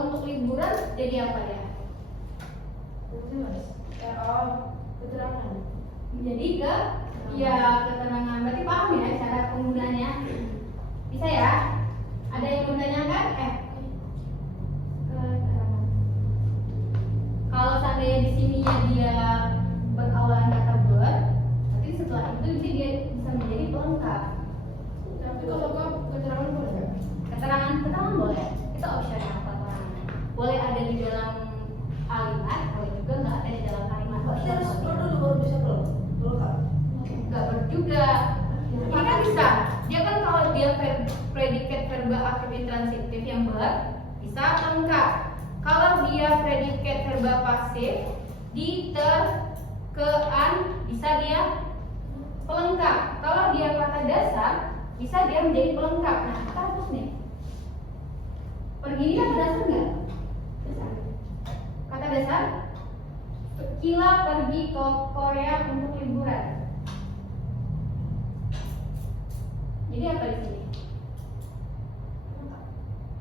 Kalau untuk liburan jadi apa ya? Keterangan. Jadi keterangan. Berarti paham ya cara penggunaannya? Bisa ya? Ada yang mau tanyakan? Keterangan. Kalau seandainya di sininya dia berawalan kata ber, berarti setelah itu dia bisa menjadi pelengkap. Tapi kalau keterangan boleh nggak? Keterangan boleh. Itu opsional keterangan. Boleh ada di dalam kalimat, boleh juga nggak ada di dalam kalimat. Berarti harus perlu dulu baru bisa pelengkap. Nggak juga. Ini kan bisa. Dia kan kalau dia predikat verba aktif intransitif yang ber, bisa lengkap. Kalau dia predikat verba pasif di ter ke an, bisa dia pelengkap. Kalau dia kata dasar, bisa dia menjadi pelengkap. Nah, kita hapus nih. Pergi ini kata dasar nggak? Dasar. Kata dasar. Kila pergi ke Korea untuk liburan. Jadi apa di sini?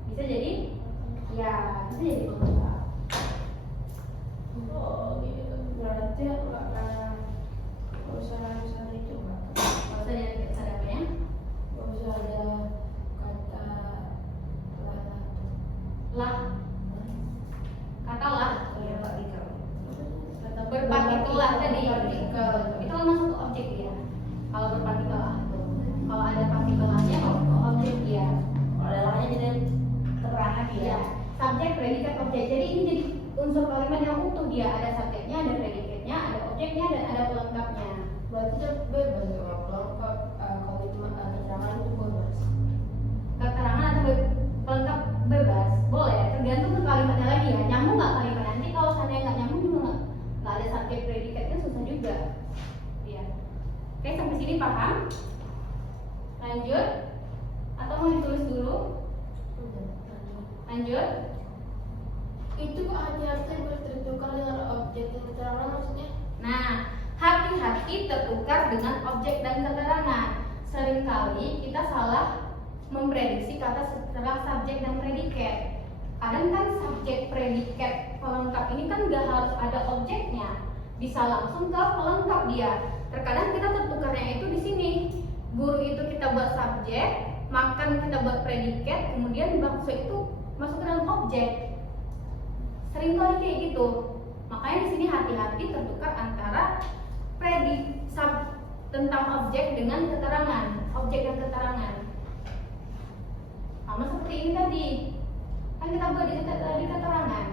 Bisa jadi? Ya, bisa jadi pelengkap. Oh gitu. Berarti nggak usah itu nggak? Nggak usah ada kata apa ya? Nggak usah ada kata Lah. Kata lah. ya partikel. Berpartikulah tadi. Partikel. Itu kan masuk ke objek ya. Kalau berpartikel lah. Kalau ada partikelannya, objek dia. Kalau ada lahnya jadi keterangan Ya, subjek, predikat, objek. Jadi ini jadi unsur kalimat yang utuh dia. Ada subjeknya, ada predikatnya, ada objeknya, dan ada pelengkapnya. Berarti dia bebas kalau pelengkap keterangan itu bebas. Keterangan atau pelengkap bebas, boleh. Tergantung ke kalimatnya lagi ya. Nyambung nggak kalimat nanti? Kalau seandainya nggak nyambung juga nggak ada subjek predikatnya, susah juga. Ya. Oke, sampai sini paham? Lanjut? Atau mau ditulis dulu? Lanjut? Itu kok hati-hati bertukar dengan objek dan keterangan maksudnya? Nah, hati-hati tertukar dengan objek dan keterangan. Seringkali kita salah memprediksi kata setelah subjek dan predikat. Kadang kan subjek, predikat, pelengkap ini kan nggak harus ada objeknya, bisa langsung ke pelengkap dia. Terkadang kita tertukarnya itu di sini. Guru itu kita buat subjek, makan kita buat predikat, kemudian bakso itu masuk ke dalam objek. Seringkali kayak gitu. Makanya di sini hati-hati tertukar antara tentang objek dengan keterangan, objek dan keterangan. Sama seperti ini tadi, kan kita buat di tadi keterangan.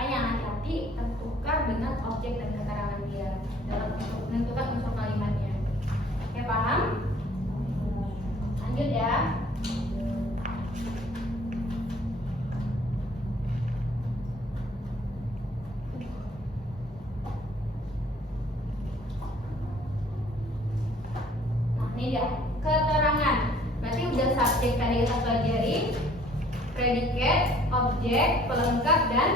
Hanya hati-hati tertukar dengan objek dan keterangan dia dalam menentukan unsur kalimatnya. Oke, paham? Lanjut ya. Ini dia, keterangan. Berarti udah subjek tadi kita pelajari, predikat, objek, pelengkap, dan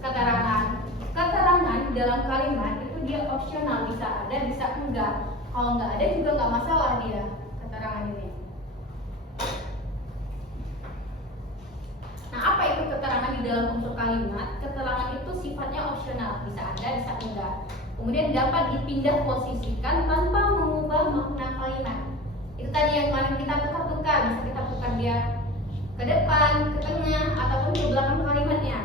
keterangan. Keterangan dalam kalimat itu dia opsional, bisa ada, bisa enggak. Kalau enggak ada juga enggak masalah dia, keterangan ini. Nah, apa itu keterangan di dalam unsur kalimat? Keterangan itu sifatnya opsional, bisa ada, bisa enggak. Kemudian dapat dipindah posisikan tanpa mengubah makna kalimat. Itu tadi yang kemarin kita tukar-tukar, bisa kita tukar dia ke depan, ke tengah, ataupun ke belakang kalimatnya.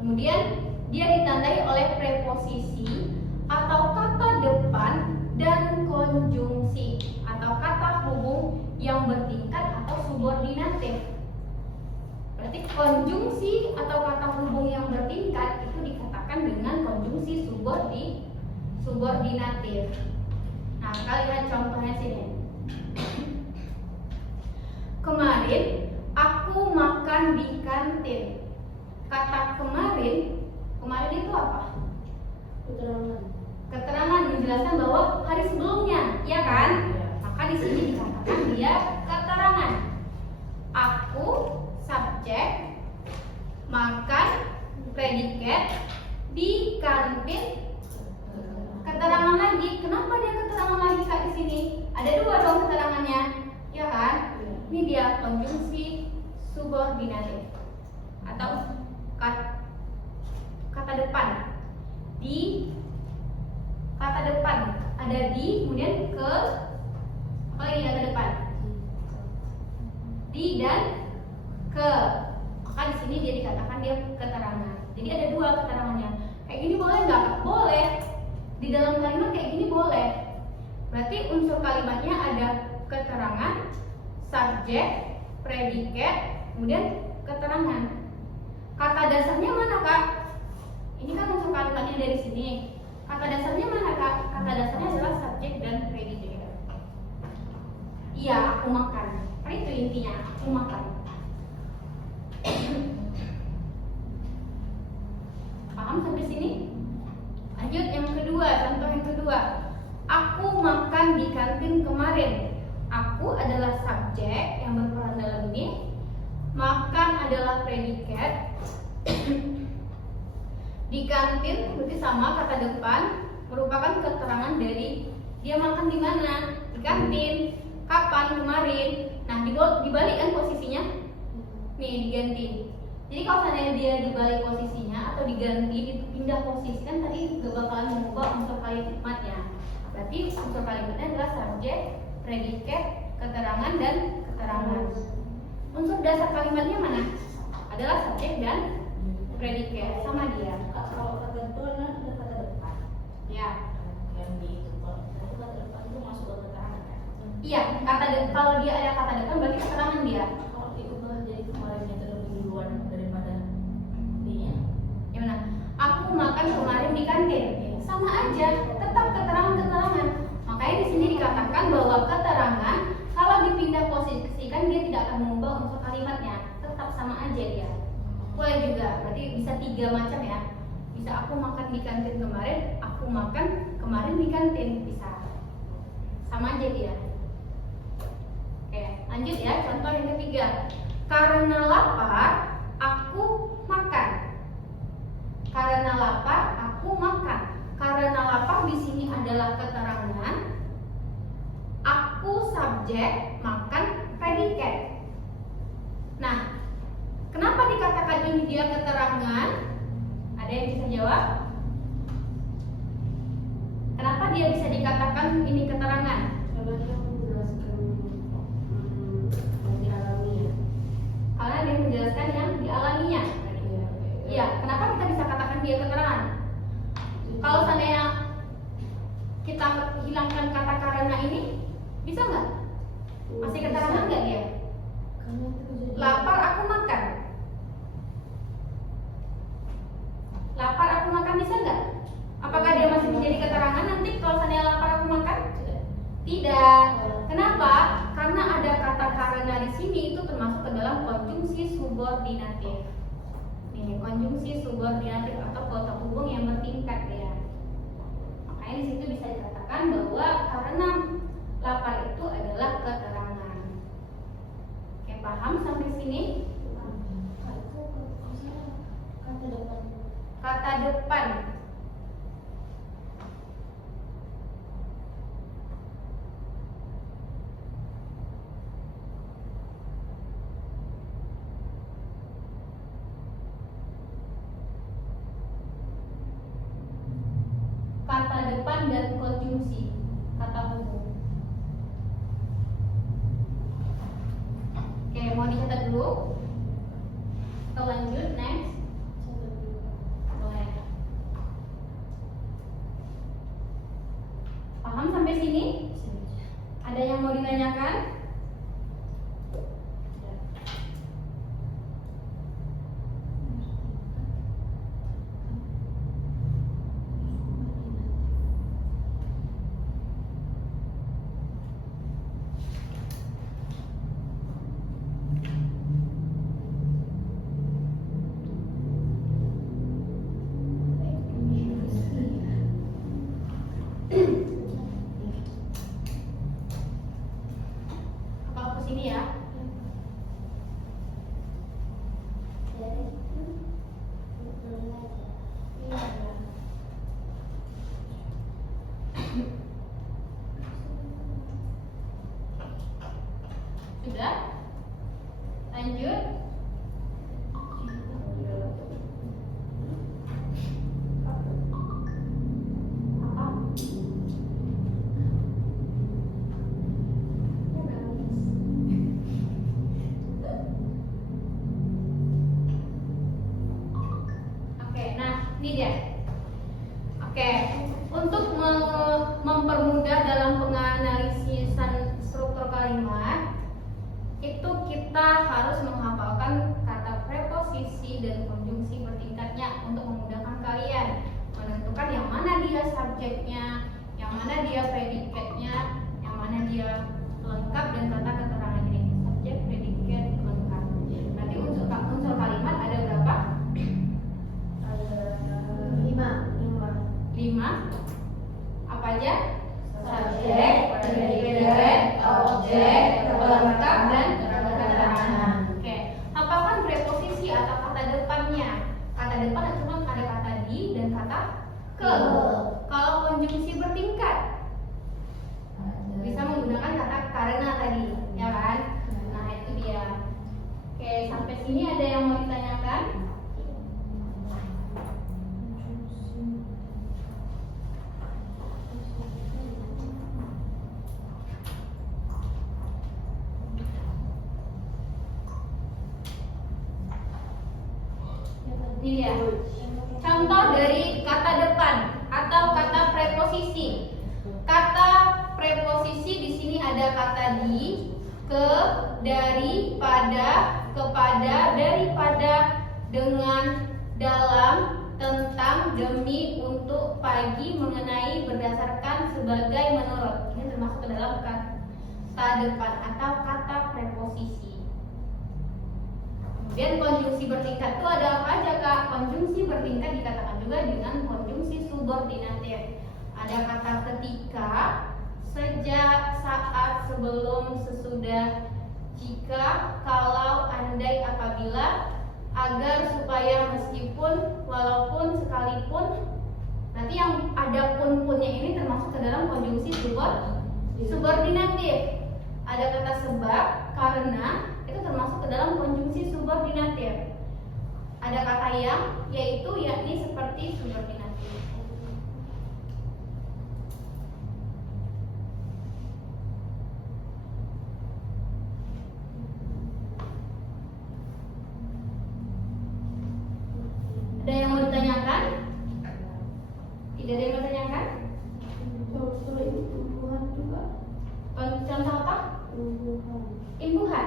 Kemudian dia ditandai oleh preposisi atau kata depan dan konjungsi atau kata hubung yang bertingkat atau subordinatif. Berarti konjungsi atau kata hubung yang bertingkat itu dikatakan dengan konjungsi subordinatif. Nah, kalian lihat contohnya sini. Kemarin aku makan di kantin. Kata kemarin itu apa? Keterangan menjelaskan bahwa hari sebelumnya, ya kan? Maka di sini dikatakan dia keterangan. Aku subjek, makan predikat, di kantin keterangan lagi. Kenapa dia keterangan lagi Kak di sini? Ada dua dong keterangannya, ya kan? Ini dia konjungsi subordinatif. atau kata depan. Di kata depan ada di, kemudian ke, apa lagi kata depan? Di dan ke. Maka di sini dia dikatakan dia keterangan. Jadi ada dua keterangannya. Kayak gini boleh nggak? Boleh. Di dalam kalimat kayak gini boleh. Berarti unsur kalimatnya ada keterangan, subjek, predikat, kemudian keterangan. Kata dasarnya mana, Kak? Ini kan unsur kalimatnya dari sini. Kata dasarnya mana, Kak? Kata dasarnya adalah subjek dan predikat. Iya, aku makan. Kan itu intinya, aku makan. Paham sampai sini? Lanjut yang kedua, contoh yang kedua. Aku makan di kantin kemarin. Aku adalah subjek yang berperan dalam ini. Makan adalah predikat. Di kantin berarti sama kata depan, merupakan keterangan dari dia makan di mana? Di kantin. Kapan? Kemarin. Nah, dibalik kan posisinya? Nih, diganti. Jadi kalau seandainya dia dibalik posisinya atau diganti, dipindah posisi kan tadi gak bakalan mengubah unsur kalimatnya. Berarti unsur kalimatnya adalah subjek, predikat, keterangan, dan keterangan. Unsur dasar kalimatnya mana? Adalah subjek dan predikat, sama dia. Kalau kata depan ada kata depan. Ya. Yang di itu kata depan itu masuk ke keterangan kan? Iya, kalau dia ada kata depan berarti keterangan dia. Kalau diubah jadi kemarinnya terlebih duluan daripada dinya. Gimana? Aku makan kemarin di kantin. Sama aja, tetap keterangan-keterangan. Makanya di sini dikatakan bahwa keterangan kalau dipindah posisikan dia tidak akan mengubah unsur kalimatnya, tetap sama aja dia. Boleh juga, berarti bisa 3 macam ya. Bisa aku makan di kantin kemarin, aku makan kemarin di kantin, bisa. Sama aja dia. Oke, lanjut ya, contoh yang ketiga. Karena lapar, aku makan. Karena lapar, aku makan. Karena lapar di sini adalah keterangan. Aku subjek, makan predikat. Nah, kenapa dikatakan ini dia keterangan? Ada yang bisa jawab? Kenapa dia bisa dikatakan ini keterangan? Coba dia menjelaskan yang dialami ya. Karena dia menjelaskan yang dialaminya. Iya, kenapa kita bisa katakan dia keterangan? Kalau seandainya kita hilangkan kata karena ini, bisa nggak? Masih keterangan nggak dia? Karena itu kejadian. Lapar aku makan. Lapar aku makan bisa nggak? Apakah dia masih menjadi keterangan nanti kalau seandainya lapar aku makan? Tidak. Kenapa? Karena ada kata karena di sini itu termasuk ke dalam konjungsi subordinatif. Nih, konjungsi subordinatif atau kata hubung yang bertingkat ya. Makanya di situ bisa dikatakan bahwa karena lapar itu adalah keterangan. Oke, paham sampai sini? Kata depan. Kata depan. Kata depan dan konjungsi kata hubung. Oke, mau dicatat dulu? Kita lanjut next. Boleh. Paham sampai sini? Ada yang mau ditanyakan? Kalau ke sini ya. Sudah? Lanjut. Ke. Kalau konjungsi bertingkat bisa menggunakan kata karena tadi, ya kan? Nah, itu dia. Oke, sampai sini ada yang mau ditanyakan? Ini dia. Contoh dari kata depan atau kata preposisi. Kata preposisi di sini ada kata di, ke, dari, pada, kepada, daripada, dengan, dalam, tentang, demi, untuk, pagi, mengenai, berdasarkan, sebagai, menurut. Ini termasuk ke dalam kata depan atau kata preposisi. Kemudian konjungsi bertingkat itu ada apa aja, Kak? Konjungsi bertingkat dikatakan juga dengan konjungsi subordinatif. Ada kata ketika, sejak, saat, sebelum, sesudah, jika, kalau, andai, apabila, agar, supaya, meskipun, walaupun, sekalipun. Nanti yang ada pun-punnya ini termasuk ke dalam konjungsi subordinatif. Ada kata sebab, karena, itu termasuk ke dalam konjungsi subordinatif. Ada kata yang, yaitu, yakni, seperti, subordinatif. Ada yang mau ditanyakan? Tidak ada yang mau ditanyakan? Contoh ini tumbuhan juga. Contoh apa? Tumbuhan. Imbuhan.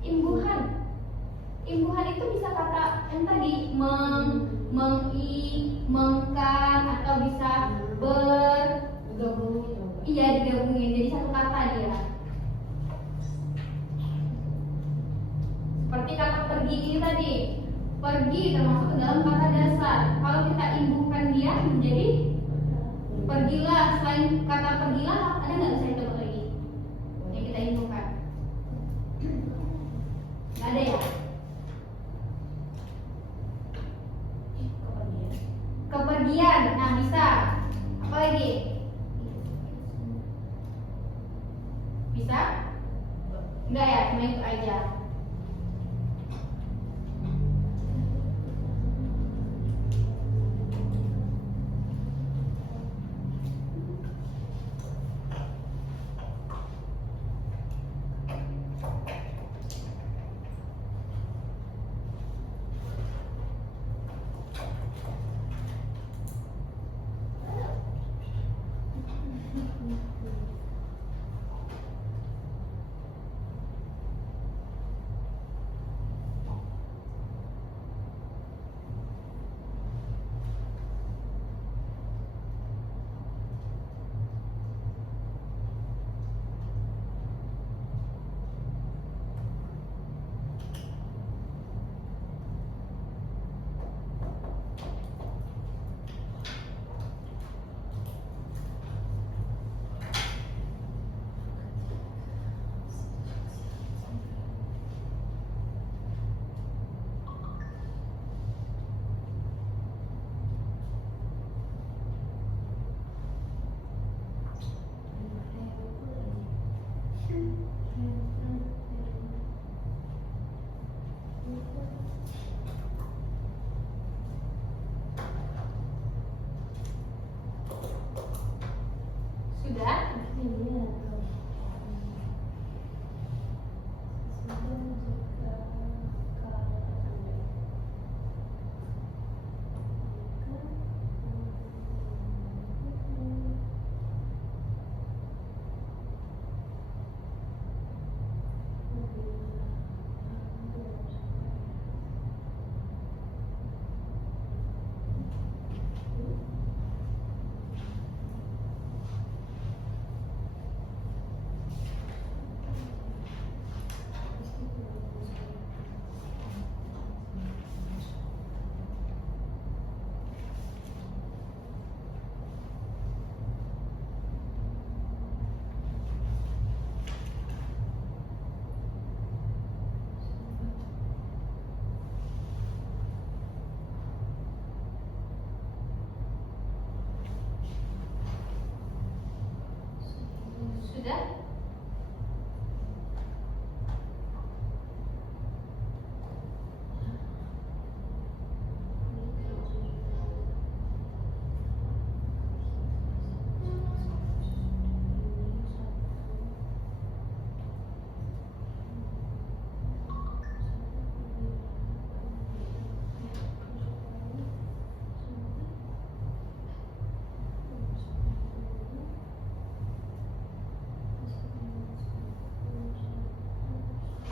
Imbuhan. Imbuhan itu bisa kata yang tadi mengi, mengkan, atau bisa Gabungin juga. iya, digabungin jadi satu kata dia. Seperti kata pergi ini tadi. Pergi termasuk ke dalam kata dasar. Kalau kita imbuhkan dia menjadi pergilah. Selain kata pergilah, ada nggak bisa dicoba lagi yang kita imbuhkan? Nggak ada ya? Kepergian. Nah, bisa. Apa lagi? Bisa? Enggak ya, cuma itu aja.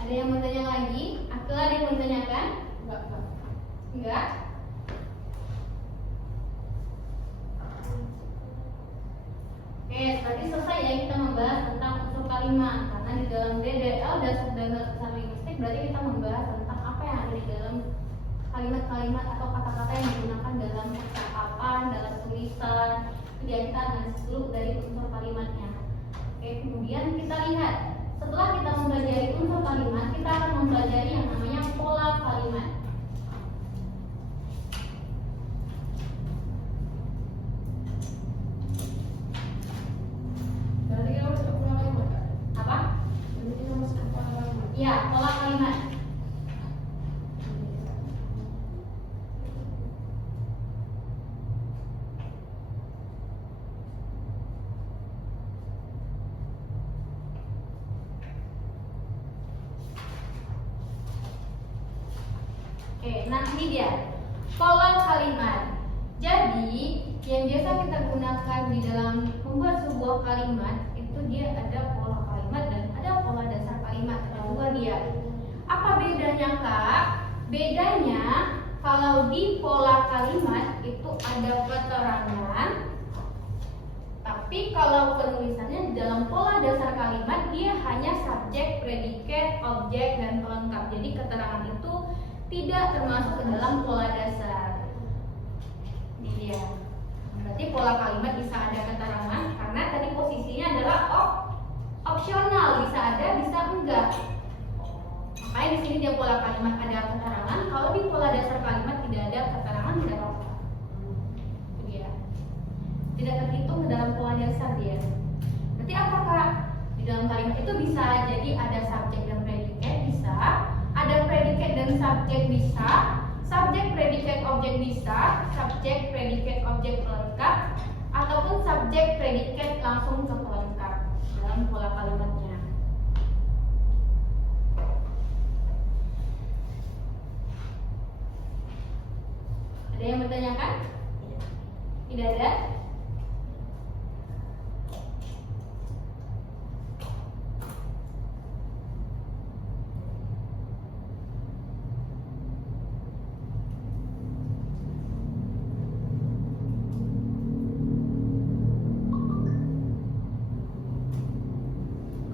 Ada yang mau tanya lagi? Aku ada yang mau tanyakan? Enggak. Enggak? Oke, berarti selesai ya kita membahas tentang unsur kalimat. Karena di dalam DDL dasar dasar linguistik berarti kita membahas tentang apa yang ada di dalam kalimat-kalimat atau kata-kata yang digunakan dalam percakapan, dalam tulisan, kegiatan dan seluruh dari unsur kalimatnya. Oke, kemudian kita lihat setelah kita mempelajari unsur kalimat, kita akan mempelajari yang namanya pola kalimat. Berarti kita masuk ke pola kalimat, Kak? Apa? Berarti kita masuk ke pola kalimat. Ya, pola kalimat. Oke, nah ini dia pola kalimat. Jadi yang biasa kita gunakan di dalam membuat sebuah kalimat itu dia ada pola kalimat dan ada pola dasar kalimat. Ada dua dia. Apa bedanya Kak? Bedanya kalau di pola kalimat itu ada keterangan, tapi kalau penulisannya di dalam pola dasar kalimat dia hanya subjek, predikat, objek dan pelengkap. Jadi keterangan itu tidak termasuk ke dalam pola dasar. Ini dia. Berarti pola kalimat bisa ada keterangan karena tadi posisinya adalah opsional, bisa ada, bisa enggak. Makanya di sini dia pola kalimat ada keterangan. Kalau di pola dasar kalimat tidak ada keterangan, tidak apa-apa. Itu dia. Tidak terhitung ke dalam pola dasar dia. Berarti apakah di dalam kalimat itu bisa jadi ada subjek dan predikat, bisa. Ada predikat dan subjek bisa, subjek predikat objek bisa, subjek predikat objek pelengkap, ataupun subjek predikat langsung ke pelengkap dalam pola kalimatnya. Ada yang bertanyakan? Tidak ada?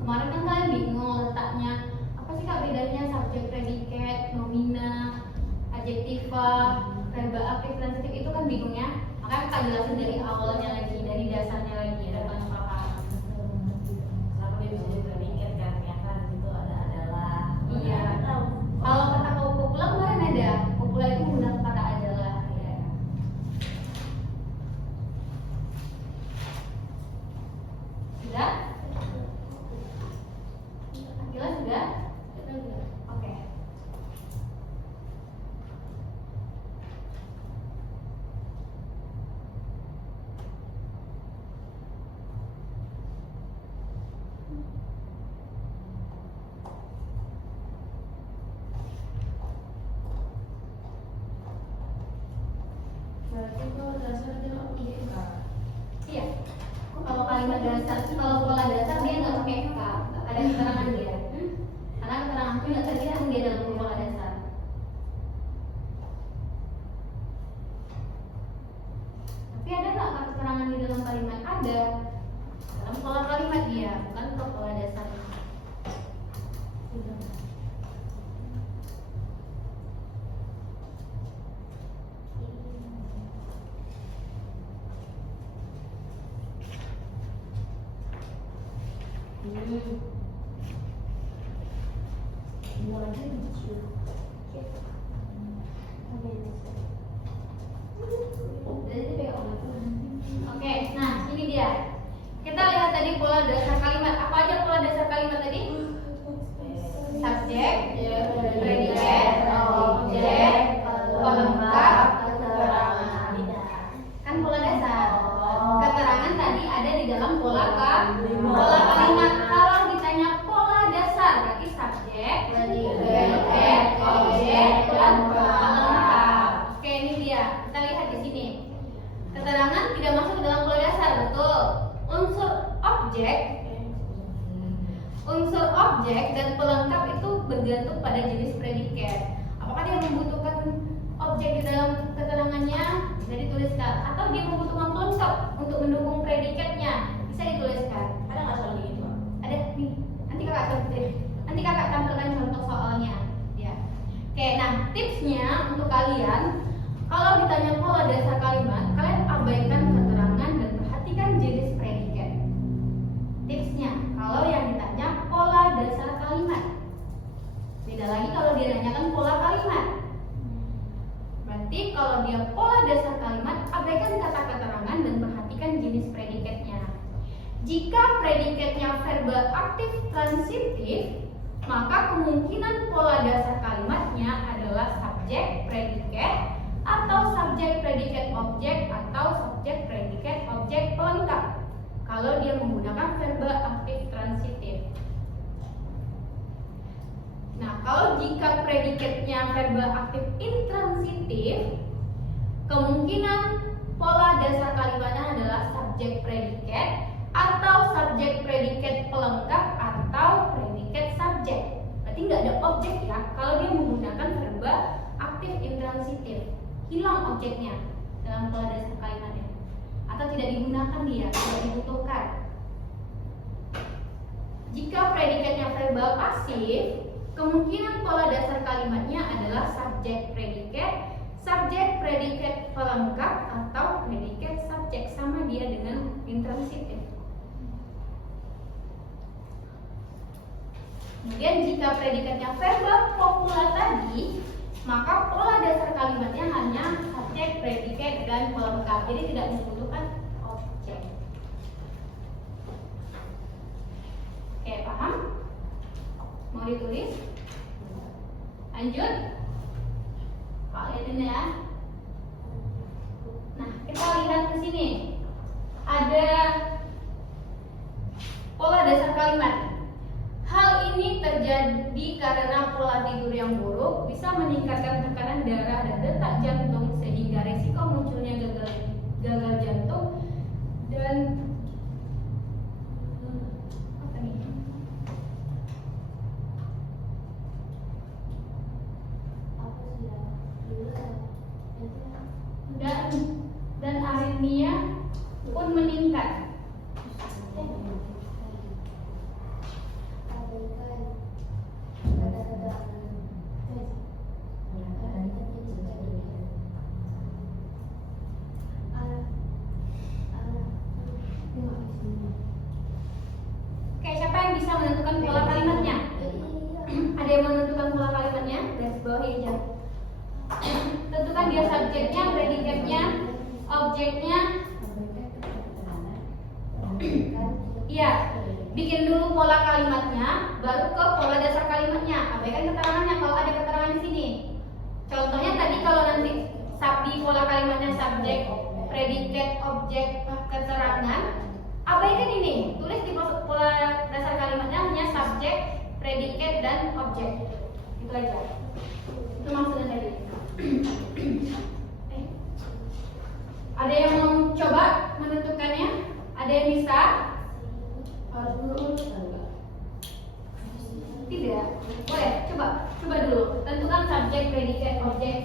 Kemarin kan kalian bingung letaknya apa sih Kak bedanya subjek predikat, nomina, adjektiva, verba aktif, transitif itu kan bingung ya. Makanya Kak jelasin dari awalnya lagi, dari dasarnya lagi ya, kalian paham. Sama dia bisa jadi predikat kan, ya kan itu adalah. Iya. Kalau kata kopula kemarin ada, kopula itu menggunakan kata adalah. Ya. Sudah? Akila sudah? Oke. Berarti pola dasar dia nggak pakai Kak. Iya. Kalau kalimat dasar, kalau pola dasar dia nggak pakai k, nggak ada keterangan dia. Karena keterangan itu nggak terlihat dia dalam pola dasar. Tapi ada nggak keterangan di dalam kalimat? Ada. Dalam pola kalimat dia, bukan ke pola dasar. Oke, nah ini dia. Kita lihat tadi pola dasar kalimat. Apa aja pola dasar kalimat tadi? Subjek, predikat, objek, pelengkap, keterangan. Kan pola dasar. Keterangan tadi ada di dalam pola kalimat. Kalau ditanya pola dasar berarti subjek, predikat, objek, tipsnya untuk kalian, kalau ditanya pola dasar kalimat, kalian abaikan keterangan dan perhatikan jenis predikat. Tipsnya, kalau yang ditanya pola dasar kalimat, beda lagi kalau dia nanyakan pola kalimat. Berarti kalau dia pola dasar kalimat, abaikan kata keterangan dan perhatikan jenis predikatnya. Jika predikatnya verbal aktif transitif, maka kemungkinan pola dasar kalimatnya adalah subjek predikat atau subjek predikat objek atau subjek predikat objek pelengkap kalau dia menggunakan verbal aktif transitif. Nah, kalau jika predikatnya verbal aktif intransitif, kemungkinan pola dasar kalimatnya adalah subjek predikat atau subjek predikat pelengkap atau predikat subjek. Berarti nggak ada objek ya kalau dia menggunakan verbal aktif intransitif. Hilang objeknya dalam pola dasar kalimatnya atau tidak digunakan dia, tidak dibutuhkan. Jika predikatnya verbal pasif, kemungkinan pola dasar kalimatnya adalah subjek predikat pelengkap atau predikat subjek, sama dia dengan intransitif. Kemudian jika predikatnya verbal kopula tadi, maka pola dasar kalimatnya hanya subjek, predikat, dan pelengkap. Jadi tidak membutuhkan objek. Oke, paham? Mau ditulis? Lanjut. Lihatin ya. Nah, kita lihat ke sini. Ada pola dasar kalimat. Hal ini terjadi karena pola tidur yang buruk bisa meningkatkan tekanan darah dan detak jantung sehingga risiko munculnya gagal jantung dan apa nih? Dan aritmia pun meningkat. Oke, siapa yang bisa menentukan pola kalimatnya? Ada yang menentukan pola kalimatnya? Garis bawah aja. Tentukan dia subjeknya, predikatnya, objeknya. Iya, bikin dulu pola kalimatnya, baru ke pola dasar kalimatnya. Abaikan keterangannya kalau ada keterangan di sini. Contohnya tadi kalau nanti di pola kalimatnya subjek, predikat, objek, keterangan, abaikan ini. Tulis di pola dasar kalimatnya hanya subjek, predikat, dan objek. Itu aja. Itu maksudnya tadi. Ada yang mau coba menentukannya? Ada yang bisa? Harus dulu. Tidak. Boleh, coba dulu. Tentukan subjek, predikat, objek.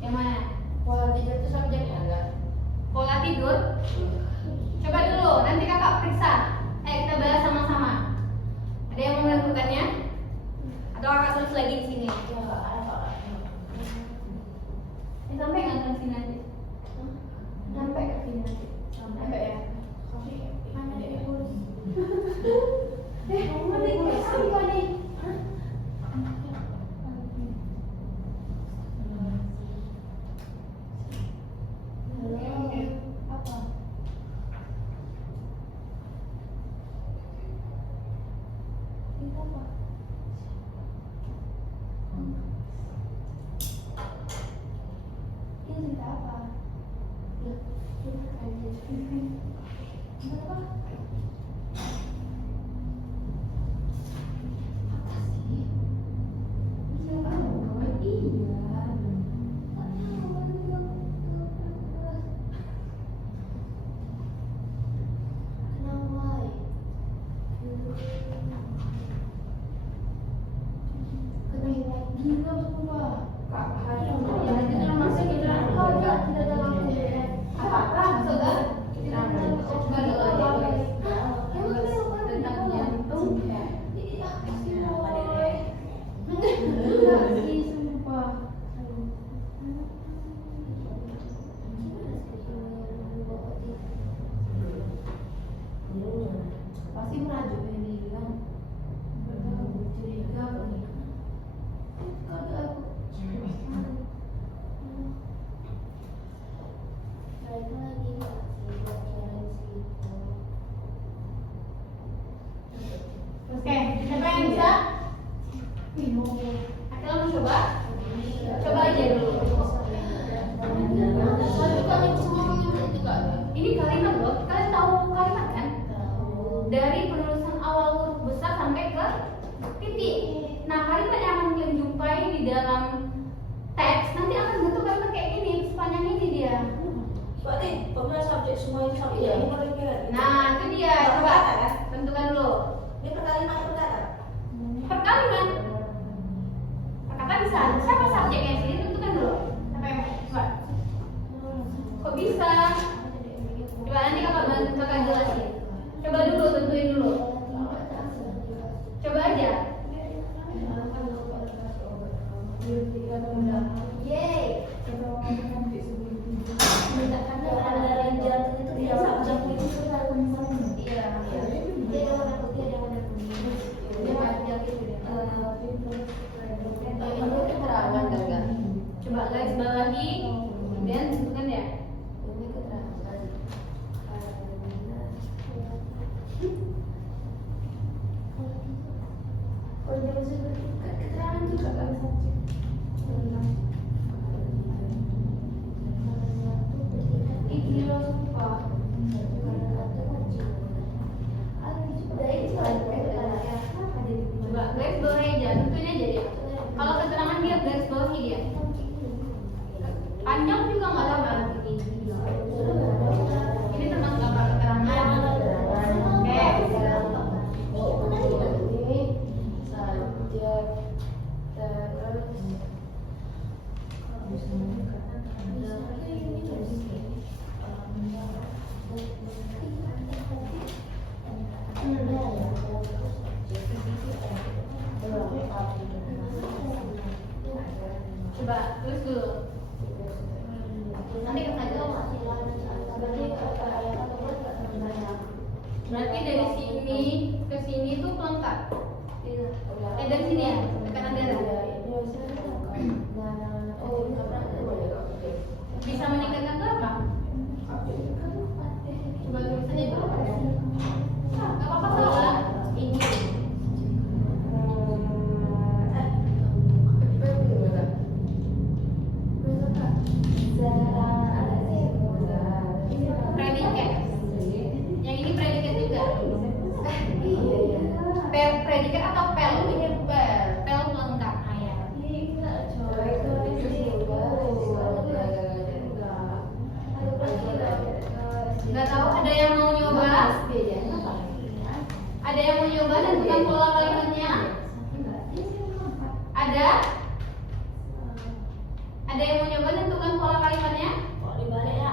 Yang mana? Pola tidur itu subjeknya enggak? Pola tidur. Coba dulu, nanti kakak periksa. Kita bahas sama-sama. Ada yang mau menentukannya? Atau kakak tulis lagi di sini? Sampai nggak ke sini nanti? Sampai ke sini nanti? Sampai ya? Mana ditulis? Kamu ditulis apa nih? Apa? Itu apa? Ini cerita apa? Ya, kita kayak apa? Apa sih? Bisa apa? Iya. Gila semua. Kak, hari ini ya, masih kita tidak ada lampu. Apakah saudara? Coba dulu tentang jantung. Ada mau coba? Coba aja dulu. Soalnya kan itu semua itu nggak ada. Ini kalimat loh. Kalian tahu kalimat kan? Dari penulisan awal huruf besar sampai ke titik. Nah, kalimat yang akan kalian jumpai di dalam teks nanti akan bentuk kalimat kayak gini, sepanjang ini dia. Berarti pemilihan subjek semua itu subjek Iya. ini boleh kira. Nah, itu dia. Coba tentukan dulu. Ini perkalimat perkata. Perkalimat. Perkata bisa. Siapa subjeknya sini? Tentukan dulu. Siapa yang coba? Kok bisa? Coba nanti kakak jelasin. Coba dulu, tentuin dulu. Coba aja. Yeay. Dari jantung itu dia subjek itu Iya. Dia ada warna putih, ada warna kuning. Dia panjang gitu deh. Ini keterangan kan? Coba garis bawahi, kemudian tentukan ya. Ini keterangan. Oh, dia masih keterangan juga kan subjek. Ini lo lupa. Coba garis bawahi aja, tentuin aja dia. Kalau keterangan dia garis bawahi dia. Panjang juga nggak apa-apa. Ini termasuk apa keterangan? Oke. Ini subjek terus Coba tulis dulu. Nanti kita jawab. Berarti dari sini ke sini tuh pelengkap. Dari sini ya, tekanan darah. Bisa meningkatkan berapa? Coba tulis aja dulu. Gak apa-apa salah. Ini. Predikat. Yang ini predikat juga. Predikat atau pel? Ini pel. Pel pelengkap. Nah, ya. Nggak tahu, ada yang mau nyoba? Ada yang mau nyoba dan bukan pola kalimatnya? Ada? Ada yang mau nyoba tentukan pola kalimatnya? Kok dibalik ya?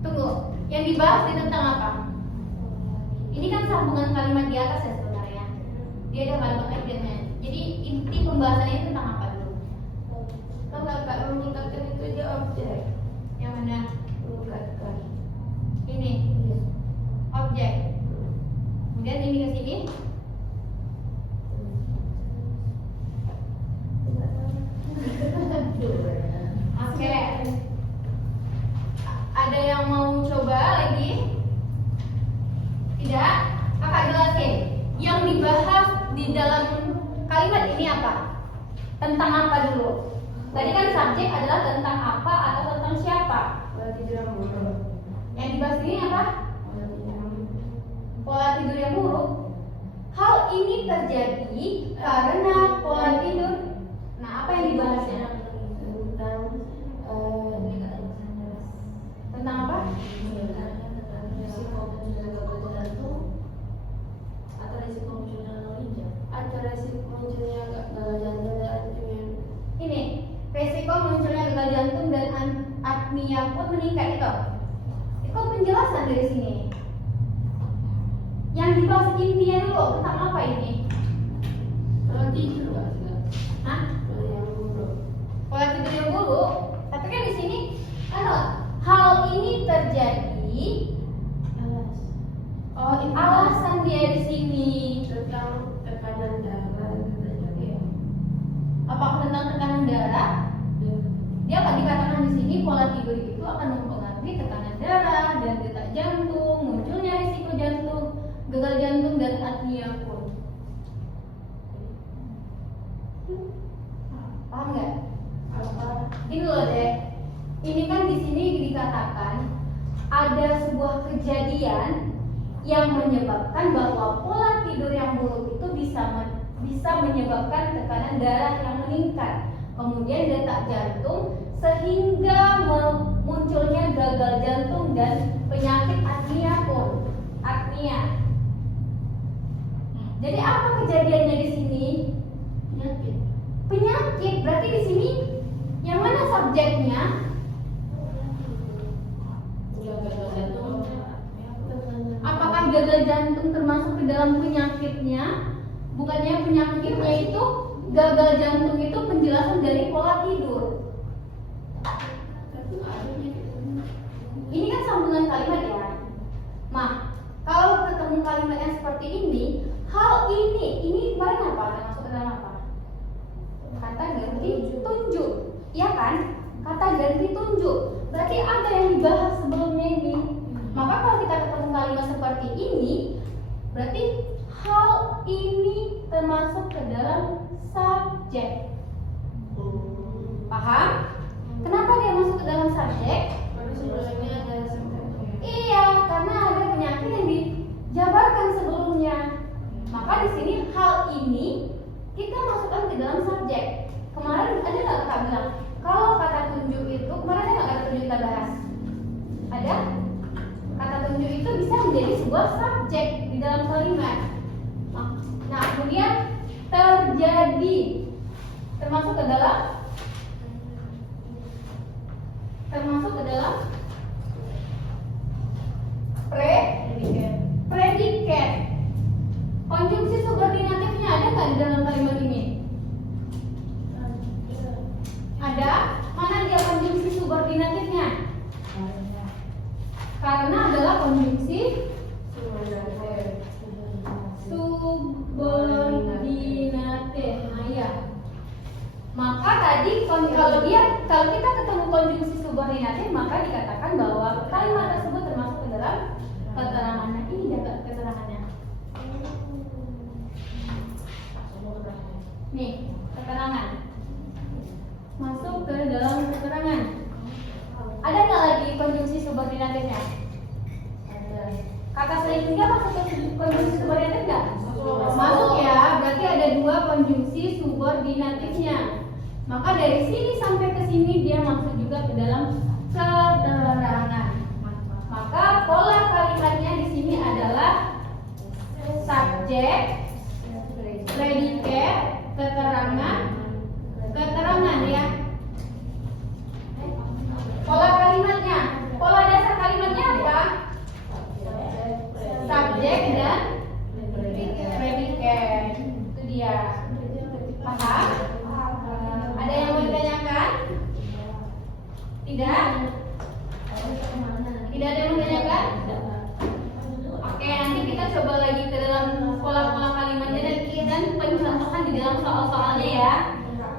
Tunggu, yang dibahas ini tentang apa? Ini kan sambungan kalimat di atas ya sebenarnya. Dia ada kalimat akhirnya. Jadi inti pembahasannya tentang apa dulu? kan kakak meningkatkan itu dia objek. Yang mana? Meningkatkan. Ini objek. Kemudian ini ke sini. Oke. Ada yang mau coba lagi? Tidak? Kakak jelasin. Yang dibahas di dalam kalimat ini apa? Tentang apa dulu? Tadi kan subjek adalah tentang apa atau tentang siapa? Berarti dia buruk. Yang dibahas ini apa? Pola tidur yang buruk. Hal ini terjadi karena pola tidur. Nah, apa yang dibahasnya? Tentang apa? Atau risiko munculnya ginjal. Ada resiko munculnya gagal jantung dan arrhythmia. Ini resiko munculnya gagal jantung dan arrhythmia pun meningkat itu. Itu penjelasan dari sini. Yang dibahas intinya dulu tentang apa ini? Kalau tidur nggak sih? Hah? Kalau yang buruk. Pola tidur yang buruk. Tapi kan di sini hal ini terjadi. Oh, alasan dia di sini. Tentang tekanan darah itu terjadi. Apakah tentang tekanan darah? Dia akan dikatakan di sini pola tidur itu akan mempengaruhi tekanan darah dan detak jantung, munculnya risiko jantung, gagal jantung dan arrhythmia pun. Paham nggak? Apa? Ini loh deh. Ini kan di sini dikatakan ada sebuah kejadian yang menyebabkan bahwa pola tidur yang buruk itu bisa menyebabkan tekanan darah yang meningkat, kemudian detak jantung, sehingga munculnya gagal jantung dan penyakit apnia pun. Apnia. Jadi apa kejadiannya di sini? Penyakit. Penyakit. Berarti di sini yang mana subjeknya? gagal jantung. Apakah gagal jantung termasuk ke dalam penyakitnya? Bukannya penyakitnya itu gagal jantung itu penjelasan dari pola tidur. Ini kan sambungan kalimat ya. Nah, kalau ketemu kalimat yang seperti ini, hal ini kemarin apa? Termasuk ke dalam apa? Kata ganti tunjuk, ya kan? Kata ganti tunjuk. Berarti ada yang dibahas sebelumnya ini. Maka kalau kita ketemu kalimat seperti ini, berarti hal ini termasuk ke dalam subjek. Paham? Kenapa dia masuk ke dalam subjek? Sebelumnya ada Iya, karena ada penyakit yang dijabarkan sebelumnya. Maka di sini hal ini kita masukkan ke dalam subjek. Kemarin ada nggak kata bilang kalau kata tunjuk itu kemarin ada nggak kata tunjuk kita bahas? Ada? Kata tunjuk itu bisa menjadi sebuah subjek di dalam kalimat. Nah, kemudian terjadi termasuk ke dalam predikat. Konjungsi subordinatifnya ada nggak di dalam kalimat ini? Ada. Mana dia konjungsi subordinatifnya? Karena adalah konjungsi subordinatif. Nah, ya. Maka tadi kalau kita ketemu konjungsi subordinatif, maka dikatakan bahwa kalimat tersebut termasuk ke dalam keterangannya. Ini dapat keterangannya. Nih, keterangan. Masuk ke dalam keterangan. Ada nggak lagi konjungsi subordinatifnya? Ada. Kata sehingga masuk ke konjungsi subordinatif nggak? Masuk ya, berarti ada dua konjungsi subordinatifnya. Maka dari sini sampai ke sini dia masuk juga ke dalam keterangan. Maka pola kalimatnya di sini adalah subjek, predikat, keterangan ya. Pola kalimatnya, pola dasar kalimatnya apa? Subjek dan predikat. Itu dia. Paham? Ada yang mau ditanyakan? Tidak? Tidak ada yang mau ditanyakan? Oke, nanti kita coba lagi ke dalam pola-pola kalimatnya dan pencontohan di dalam soal-soalnya ya.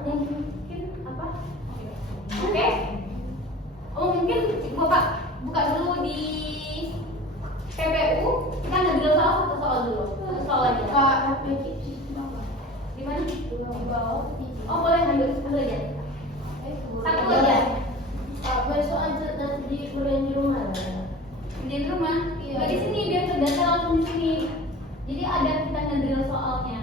Mungkin apa? Oke. Oh, mungkin buka dulu di PPU. Kita ngambil satu soal dulu. Satu soal aja. Pak, Di mana? di bawah. Oh, boleh ambil aja. Satu aja. Pak, besok aja nanti di kuliah di rumah. Di rumah. Iya. Di sini biar terdata langsung di sini. Jadi ada kita ngambil soalnya.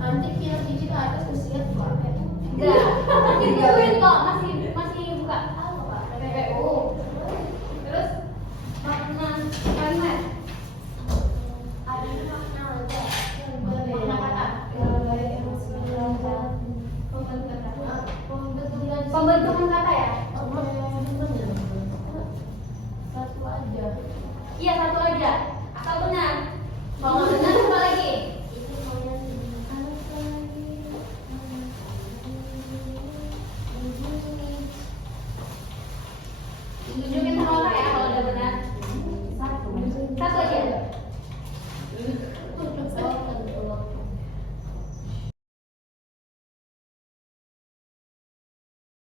Nanti kita di atas mesti lihat Pak. Enggak. Ditungguin kok.